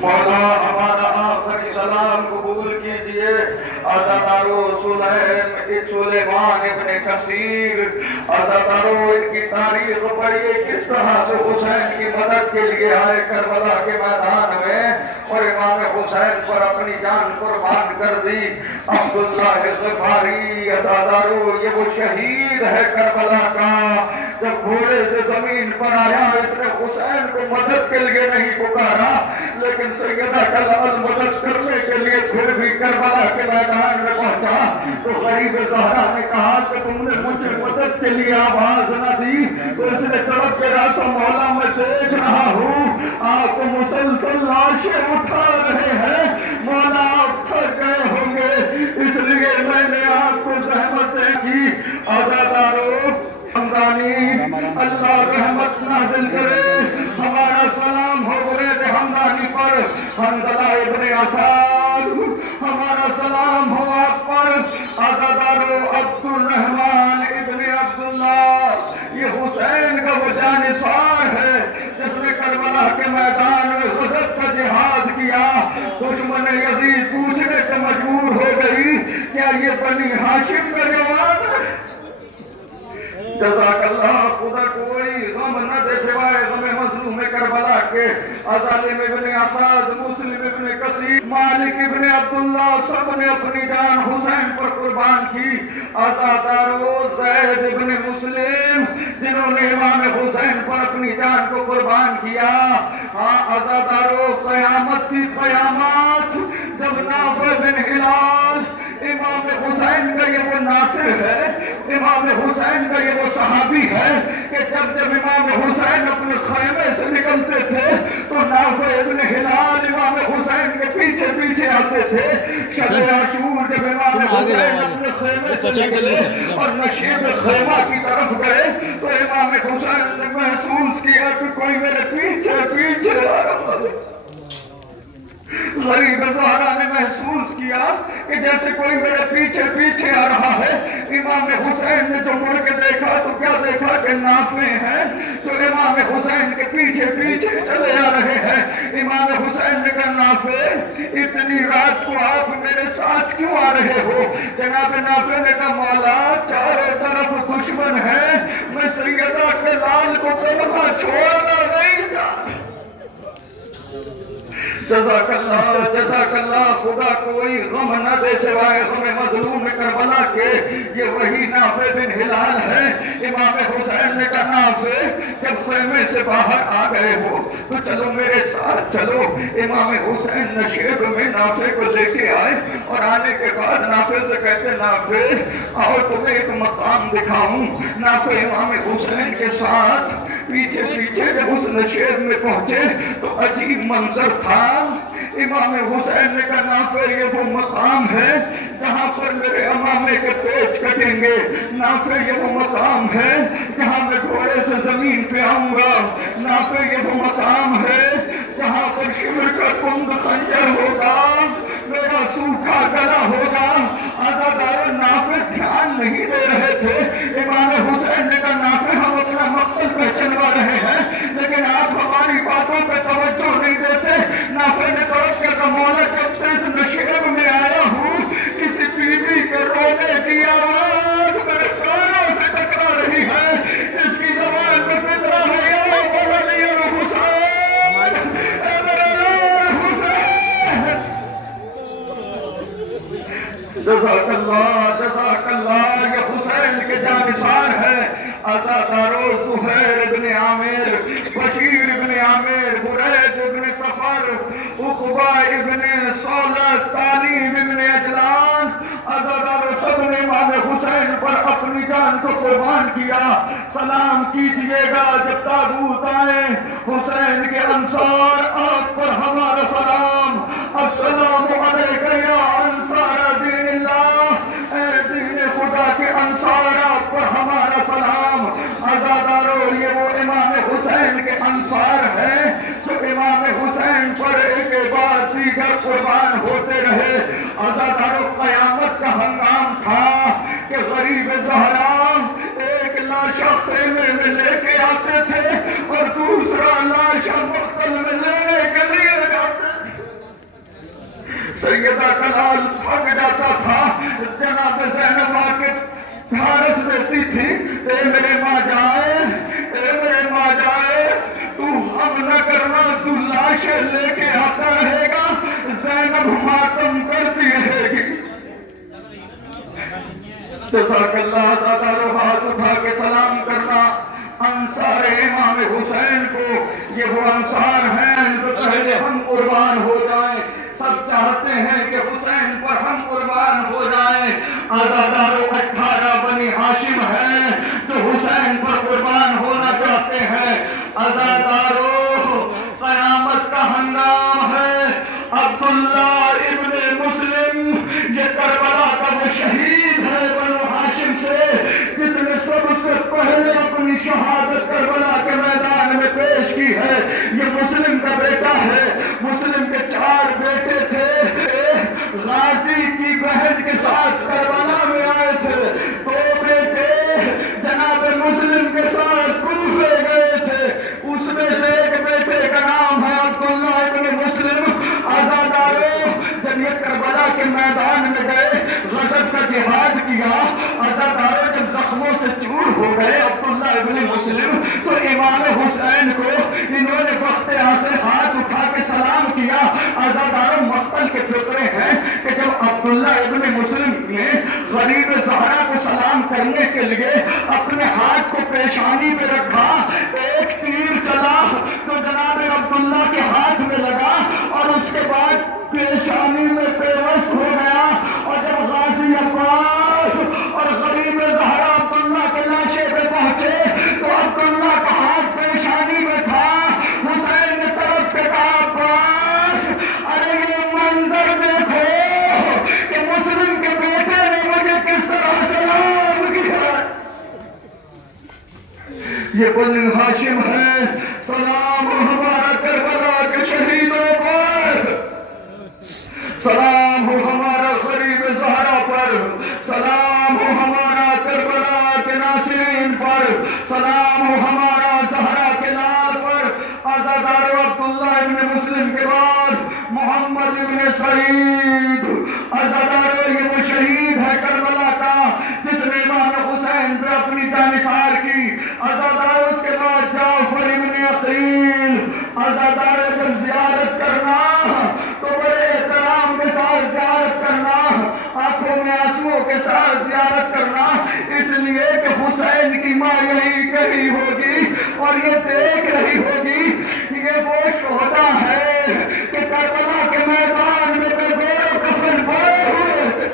مولا ہمارا آخری سلام قبول کیجئے۔ عزادارو سلیمان ابن کثیر، عزادارو ان کی تاریخ پڑھیے کس طرح سے حسین کی مدد کے لیے آئے کربلا کے میدان میں اور امام حسین پر اپنی جان قربان کر دی۔ عبداللہ غفاری، عزادارو یہ وہ شہید ہے کربلا کا، جب گھوڑے سے زمین پر آیا اس نے حسین کو مدد کے لیے نہیں پکارا، لیکن سیدہ کا لال مدد کرنے کے لیے پھر بھی کربلا کے میدان میں پہنچا تو غریب زہرا نے کہا کہ تم نے مجھے مدد کے لیے آواز نہ دی، تو اس نے تڑپ کے رہا تو مولا میں دیکھ رہا ہوں آپ مسلسل لاشیں اٹھا رہے ہیں، مولا آپ تھک گئے ہوں گے، اس لیے میں نے آپ کو زحمتیں کی۔ عزادارو حمدانی، اللہ رحمت نازل کرے، ہمارا سلام ہو برید حمدانی پر، حنظلہ ابن اسد، ہمارا سلام ہو آپ پر۔ عزادارو عبد الرحمن ابن عبداللہ، یہ حسین کا وہ جانثار ہے جس نے کربلا کے میدان میں غزوہ کا جہاد کیا۔ دشمن یزید پوچھنے سے مجبور ہو گئی کیا یہ بنی ہاشم کا جوان ہے؟ جزاک اللہ، خدا کوئی غم نہ دے سوائے غم مظلوم کربلا کے۔ ظالم ابن اسد، مسلم ابن کثیر، مالک ابن عبداللہ سب نے اپنی جان حسین پر قربان کی۔ عزادارو زید ابن مسلم جنہوں نے امام حسین پر اپنی جان کو قربان کیا۔ ہاں عزادارو قیامت کی قیامت جب نافع بن ہلال، امام حسین کا یہ وہ ناصر ہے، امام حسین کا یہ وہ صحابی ہے کہ جب امام حسین اپنے خیمے سے نکلتے تھے تو نافع ابن ہلال امام حسین کے پیچھے پیچھے آتے تھے۔ شب عاشور جب امام حسین اپنے خیمے سے نکلے اور نشیب خیمہ کی طرف گئے تو امام حسین نے محسوس کیا کہ کوئی میرے پیچھے پیچھے آ رہا ہے۔ غریب زہرا نے محسوس کیا کہ جیسے کوئی میرے پیچھے پیچھے آ رہا ہے۔ امام حسین نے جو مڑ کے دیکھا تو کیا دیکھا کہ نافع ہیں جو امام حسین کے پیچھے پیچھے چلے آ رہے ہیں۔ امام حسین نے کہا نافع اتنی رات کو آپ میرے ساتھ کیوں آ رہے ہو؟ جناب نافع نے کہا مولا چاروں طرف دشمن ہے، میں سیدہ کے لال کو کلمہ چھوڑنا نہیں چاہتا۔ جزاک اللہ، خدا کوئی غم نہ دے سوائے غم مظلوم کربلا کے۔ یہ وہی نافع بن ہلال ہے۔ امام حسین نے کہا نافع جب خیمے سے باہر آ گئے ہو تو چلو میرے ساتھ چلو۔ امام حسین نشیب میں نافع کو لے کے آئے اور آنے کے بعد نافع سے کہتے نافع آؤ تمہیں ایک مقام دکھاؤں۔ نافع امام حسین کے ساتھ پیچھے پیچھے جب اس نشیب میں پہنچے تو عجیب منظر تھا۔ امام حسین نے کہا نافع یہ وہ مقام ہے جہاں پر میرے امامے کے پیچ کٹیں گے، نافع یہ وہ مقام ہے جہاں میں گھوڑے سے زمین پہ آؤں گا، نافع یہ وہ مقام ہے جہاں پر شمر کا کند خنجر ہوگا، میرا سوکھا گلا ہوگا۔ عزادار نافع دھیان نہیں دے رہے تھے۔ امام حسین نے کہا نافع ہم اپنا مقصد پہچانوا رہے ہیں لیکن آپ ہماری باتوں پہ توجہ نہیں دیتے۔ نافع نے طرف کیا کہ مولا جب سے اس نشیب میں آیا ہوں کسی بیوی کے رونے کی آواز میرے کانوں سے ٹکرا رہی ہے، اس کی زبان پہ فطرہ ہے یا مولانا حسین، اے میرے لال حسین۔ جزاک اللہ، یہ حسین کے جانثار ہے۔ عزادارو زہیر ابن عامر، بشیر ابن عامر، برید ابن صفر، عقبہ ابن صولت، تعلیم ابن اجلان، عزادارو سب نے امام حسین پر اپنی جان کو قربان کیا۔ سلام کیجئے گا جب تابوت آئے حسین کے انصار، آپ پر ہمارا سلام۔ السلام علیکم یا انصار دین اللہ، اے دین خدا کے انصار آپ پر ہمارا سلام۔ عزادارو یہ وہ امام حسین کے انصار ہیں جو امام حسین پر ایک بعد دیگر قربان ہوتے رہے۔ عزادارو قیامت کا ہنگام تھا کہ غریب زہرا ایک لاشا خیمے میں لے کے آتے تھے اور دوسرا لاشا مقتل میں لینے کے لیے جاتے تھے۔ سیدہ کلال تھک جاتا تھا، جناب زینب آ کے جھارس دیتی تھی، اے میرے ماں جائے، اے میرے ماں جائے، تو اب نہ کرنا، تو لاشیں لے کے آتا رہے گا، زینب ماتم کرتی رہے گی۔ جزاک اللہ، زیادہ ہاتھ اٹھا کے سلام کرنا انصار امام حسین کو۔ یہ وہ انصار ہیں جو پہلے ہم قربان ہو جائیں، سب چاہتے ہیں کہ حسین پر ہم قربان ہو جائیں۔ عزادارو 18 بنی ہاشم ہیں جو حسین پر قربان ہونا چاہتے ہیں۔ عزادارو قیامت کا ہنگام ہے، عبداللہ ابن مسلم یہ کربلا کا وہ شہید ہے بنو ہاشم سے جس نے سب سے پہلے اپنی شہادت کربلا کے میدان میں پیش کی ہے۔ یہ مسلم کا بیٹا ہے، مسلم کے 4 بیٹے تھے، غازی کی بہن کے ساتھ کربلا میں آئے تھے، 2 بیٹے جناب مسلم کے ساتھ کوفے گئے تھے، اس میں سے ایک بیٹے کا نام ہے عبداللہ ابن مسلم۔ عزادارو جب یہ کربلا کے میدان میں گئے، غضب کا جہاد کیا، عزادارو جب زخموں سے چور ہو گئے عبداللہ ابن مسلم، تو امام حسین کو انہوں نے وقت سے ہاتھ اٹھا کے سلام کیا۔ عزادارو مقتل کے فکرے ہیں کہ جب عبداللہ ابن مسلم نے غریب زہرا کو سلام کرنے کے لیے اپنے ہاتھ کو پیشانی پہ رکھا، ایک تیر چلا تو جناب عبداللہ کے ہاتھ میں لگا اور اس کے بعد پیشانی میں پیوست ہو گیا، اور جب غازی عباس اور غریب زہرا عبداللہ کے لاشے پہ پہنچے تو عبداللہ کا ہاتھ پیشانی میں تھا۔ حسین نے طرف سے کہا عباس ارے یہ منظر دیکھو کہ مسلم کے بیٹے نے مجھے کس طرح سلام کیا۔ یہ بنی ہاشم ہے، سلام ہمارا کربلا کے شہیدوں پر، سلام ہو ہمارا غریب زہرا پر، سلام ہو ہمارا کربلا کے ناصرین پر، سلام ہو ہمارا زہرا کے لال پر۔ عزادارو عبداللہ ابن مسلم کے بعد محمد ابن سعید، عزادارو یہ وہ شہید ہے کربلا کا جس نے امام حسین پہ اپنی جان نثار کی۔ عزادارو اس کے بعد جعفر ابن عقیل، عزادارو جب زیارت کرنا تو بڑے احترام کے ساتھ زیارت کرنا، آنکھوں میں آنسوؤں کے ساتھ زیارت کرنا، اس لیے کہ حسین کی ماں یہی کہی ہوگی اور یہ دیکھ رہی ہوگی کہ یہ وہ شہداء ہے کہ کربلا کے میدان میں بے زور و کفن پڑے ہوئے،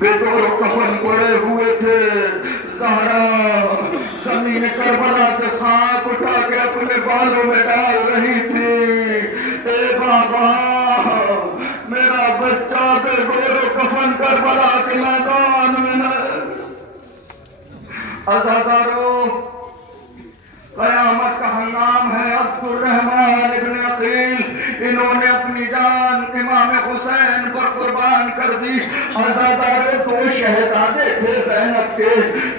بے زور و کفن پڑے ہوئے تھے۔ زہرا زمین کربلا سے خاک اٹھا کے اپنے بالوں میں ڈال رہی تھی، اے بابا میرا بچہ بے زور و کفن کربلا کے میدان میں ہے۔ عزادارو قیامت کا ہنگام ہے، عبد الرحمن ابن عقیل انہوں نے اپنی جان امام حسین پر قربان کر دی۔ عزادارو 2 شہزادے تھے زینب کے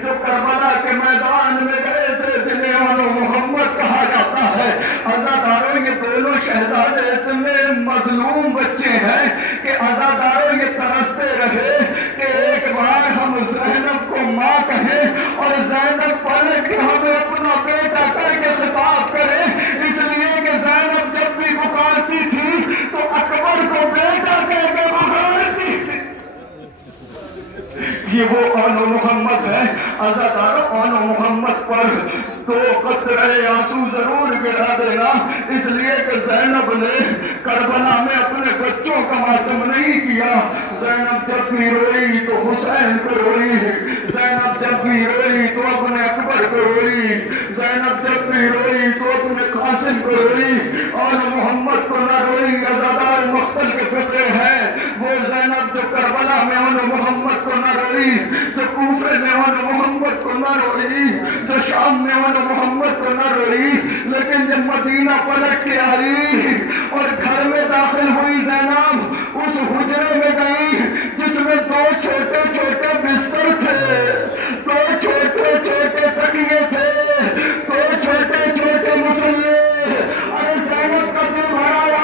جو کربلا کے میدان میں گئے تھے، جنہیں محمد کہا جاتا ہے۔ عزادارو یہ دونوں شہزادے اتنے مظلوم بچے ہیں کہ عزادارو یہ ترستے رہے کہ ایک بار ہم زینب کو ماں کہیں اور زینب پلٹ کے ہمیں اپنا بیٹا کر کے خطاب کرے، اس لیے کہ زینب جب بھی پکارتی تھی تو اکبر کو بیٹا کہہ کے پکارتی تھی۔ یہ وہ آن و محمد ہے۔ عزادارو آن و محمد پر 2 قطرے آنسو ضرور گرا دینا، اس لیے کہ زینب نے کربلا میں اپنے بچوں کا ماتم نہیں کیا۔ زینب جب بھی روئی تو حسین کو روئی، زینب جب بھی روئی تو اپنے اکبر کو روئی، زینب جب بھی روئی تو اپنے قاسم کو روئی، اور محمد کو نہ روئی۔ عزادار مقتل کے فقرے ہیں، وہ زینب جو کربلا میں ان محمد کو نہ روئی، جو کوفے میں ان محمد کو نہ روئی، جو شام میں ان محمد کو نہ روئی، لیکن جب مدینہ پلٹ کے آئی اور گھر میں داخل ہوئی زینب اس حجرے میں گئی جس میں 2 چھوٹے چھوٹے بستر تھے، 2 چھوٹے چھوٹے تکیے تھے، 2 چھوٹے چھوٹے مسلے۔ ارے زینب کا دل بھرایا،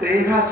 13